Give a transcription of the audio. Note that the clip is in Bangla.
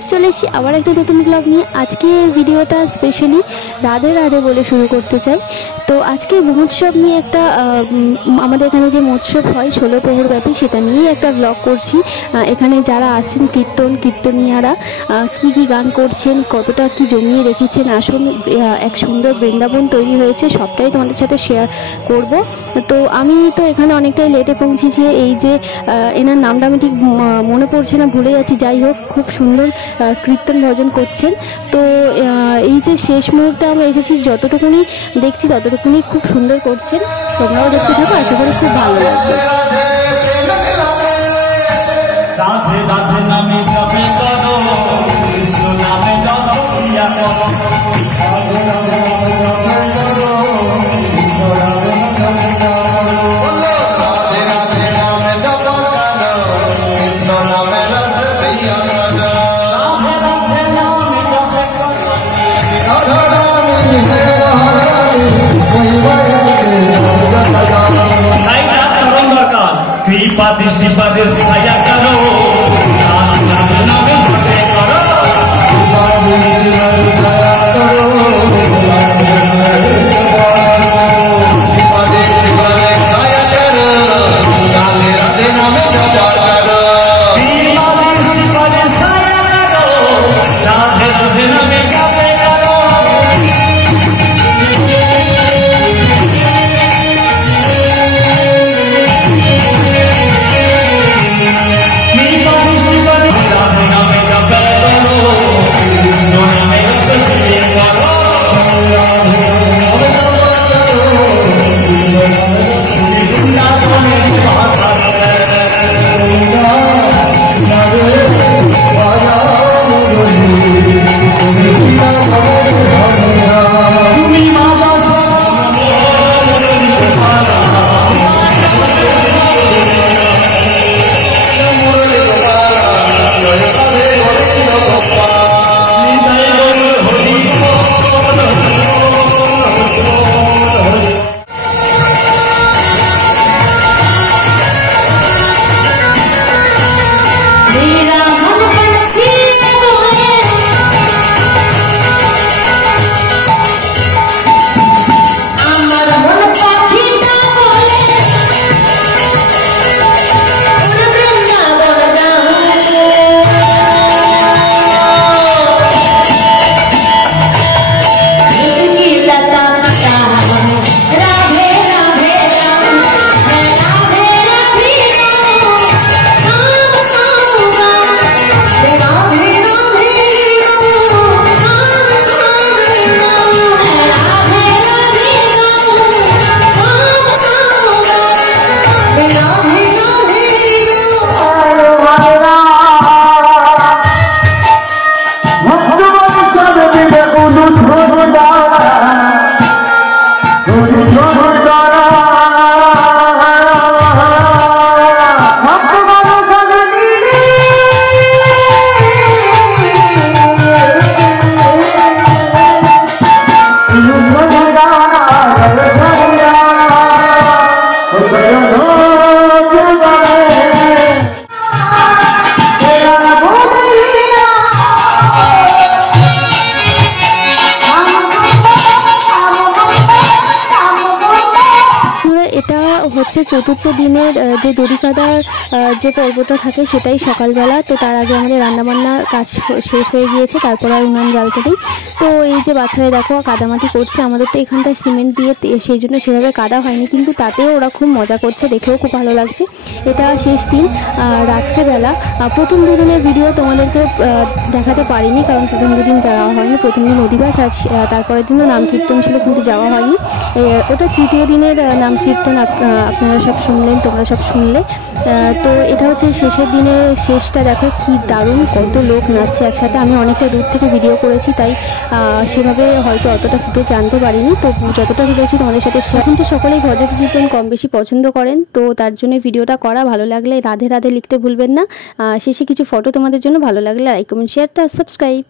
গাইস, চলে এসেছি আবার একটা নতুন ব্লগ নিয়ে। আজকে ভিডিওটা স্পেশালি রাধে রাধে বলে শুরু করতে চাই। তো আজকে মহোৎসব নিয়ে একটা আমাদের এখানে যে মহোৎসব হয় 16 প্রহর ব্যাপী, সেটা নিয়েই একটা ব্লগ করছি। এখানে যারা আসছেন কীর্তনিয়ারা কি কি গান করছেন, কতটা কি জমিয়ে রেখেছেন, আসুন এক সুন্দর বৃন্দাবন তৈরি হয়েছে, সবটাই তোমাদের সাথে শেয়ার করব। তো আমি তো এখানে অনেকটাই লেটে পৌঁছেছি। এই যে এনার নামটা আমি ঠিক মনে পড়ছে না, ভুলে যাচ্ছি। যাই হোক, খুব সুন্দর কীর্তন ভজন করছেন। তো এই যে শেষ মুহূর্তে আমরা এসেছি, যতটুকুনি দেখছি ততটুকুনি খুব সুন্দর করছেন। তোমরাও দেখতে থাকো, আশা করি খুব ভালো লাগবে। রাধে রাধে নামে জপে করো, কৃষ্ণ নামে জপ দিয়া করো। রাধে রাধে নামে জপে করো, কৃষ্ণ নামে জপ করো। রাধে রাধে নামে জপ করো, কৃষ্ণ নামে রস দিয়া করো। রাধে রাধে নামে জপে করো, রাধা রানী হে রানী কইবাইতে জগৎ সাইটা তরঙ্গকাল কৃপা দৃষ্টিপাদের ছায়া করো। হচ্ছে চতুর্থ দিনের যে দড়িকাদার যে পর্বটা থাকে, সেটাই সকালবেলা। তো তার আগে আমাদের রান্নাবান্নার কাজ শেষ হয়ে গিয়েছে, তারপর আর উনান জ্বালতে নেই। তো এই যে বাচ্চারা দেখো কাদামাটি করছে। আমাদের তো এখানটায় সিমেন্ট দিয়ে, সেই জন্য সেভাবে কাদা হয়নি, কিন্তু তাতেও ওরা খুব মজা করছে, দেখেও খুব ভালো লাগছে। এটা শেষ দিন রাত্রেবেলা। প্রথম দুদিনের ভিডিও তোমাদেরকে দেখাতে পারিনি, কারণ প্রথম দুদিন যাওয়া হয়নি। প্রথম দিন অধিবাস, আর তারপরের দিনও নাম কীর্তন ছিল, কিন্তু যাওয়া হয়নি। ওটা তৃতীয় দিনের নাম কীর্তন, আপনারা সব শুনলেন, তোমরা সব শুনলে। তো এটা হচ্ছে শেষের দিনের শেষটা। দেখো কি দারুণ, কত লোক নাচছে একসাথে। আমি অনেকটা দূর থেকে ভিডিও করেছি, তাই সেভাবে হয়তো অতটা ফুটেজ আনতে পারিনি। তো যতটা ভিডিওছি তোমাদের সাথে এখন তো সকলেই ভজন কীর্তন কম বেশি পছন্দ করেন, তো তার জন্য ভিডিওটা করা। ভালো লাগলে রাধে রাধে লিখতে ভুলবেন না। শেষে কিছু ফটো তোমাদের জন্য, ভালো লাগলে লাইক কমেন্ট শেয়ারটা সাবস্ক্রাইব।